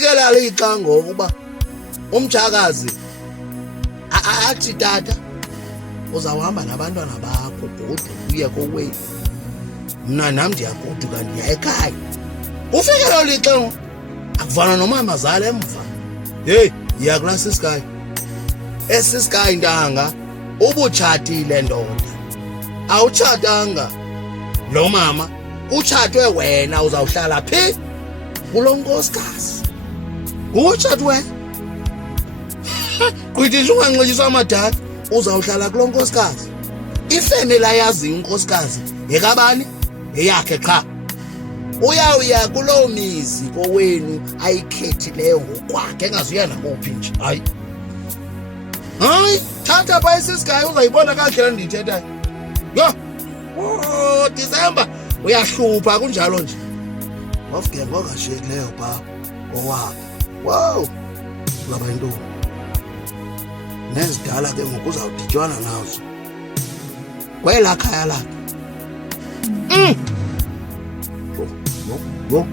Kufikela lixa ngokuba umtshakazi athi tata uzawuhamba nabantwana bakho godu uye kowenu. Mna nam ndiyagoduka ndiya ekhaya. Kufikela lixa akufana nomama zala emva. Hey, yiya kulaa sisikayi. Esisikayi ntanga ubutshatile ndoda. Awutshatanga lo mama, utshatwe wena uzawuhlala phi? Kulo nkosikazi. Ngutshatwe. Kwithisha unganxityiswa amadala uzawuhlala kulo nkosikazi. Ifemeli ayaziyo unkosikazi yekabani? Yeyakhe qha. Uyawuya kuloo mizi kowenu ayikhethileyo ngokwakhe engazuya nakuphi nje. Hayi. Hayi, thatha phaa esisikayi uzayibona kakuhle le ndiyithethayo. Yho! Oh, December uyahlupha kunjalo nje. Wafike ngokashiyekileyo phaa owabo. Wow! Laba intombi. Nezidala ke ngoku uzawuditywana nazo. Kwelaa khaya lakhe. Wo.